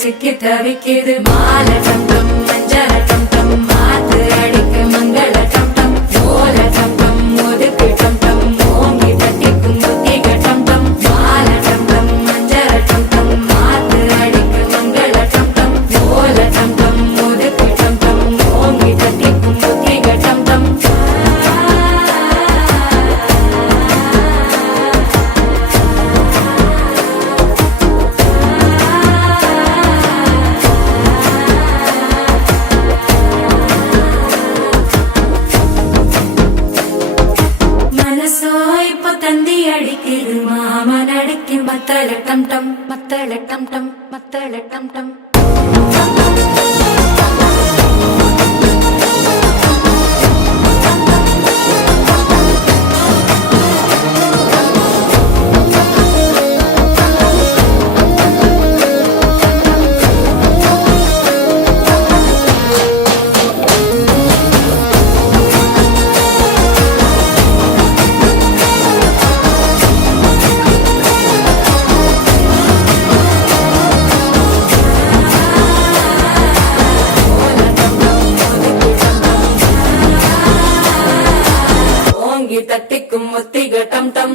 சிக்கி தவிக்குது மால டம் டம் மஞ்சள டம் டம் மாத்து அடிக்க மங்கள டம் டம் ஓல டம் டம் ஒதுக்கு டம் டம் ஓங்கி தட்டிக்கும் புத்திக டம் டம் மால டம் டம் மஞ்சள டம் டம் மாத்து அடிக்க மங்கள டம் டம் ஓல டம் டம் ஒதுக்கு டம் டம் ஓங்கி தட்டிக்கும் புத்திக டம் டம் தந்தி அடிக்குது மாமன் அடிக்கு மத்தள டம் டம் மத்தள டம் டம் மத்தள டம் டம் தட்டிக்கும் முத்திக டம் டம்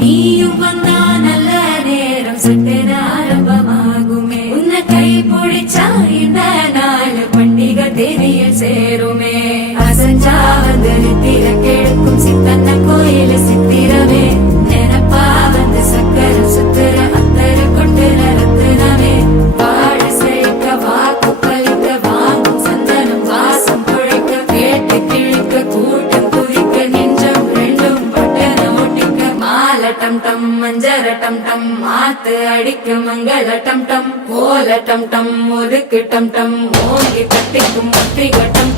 நீயும் வந்தா நல்ல நேரம் சட்டென ஆரம்பமாகுமே உன்னை கை பிடிச்சா இந்த நாள் பண்டிகை தேதியில் சேருமே அசஞ்சா வந்து நித்திர கெடுக்கும் சித்தன்ன கோயில சித்திரமே நினப்பா வந்து சக்கர சுத்திர அத்தர கொண்டு ரத்தினமே வாழ செழிக்க வாக்கு பலிக்க வாங்கும் சந்தனம் வாசம் பொழைக்க கேட்டு கிழிக்க கூட்டம் குதிக்க நெஞ்சம் ரெண்டும் பட்டன ஒட்டிக்க மால டம் டம் மஞ்சர டம் டம் மாத்து அடிக்க மங்கள டம் டம் கோல டம் டம் ஒதுக்கு டம் டம் ஓங்கி தட்டிக்கும் முத்திக டம்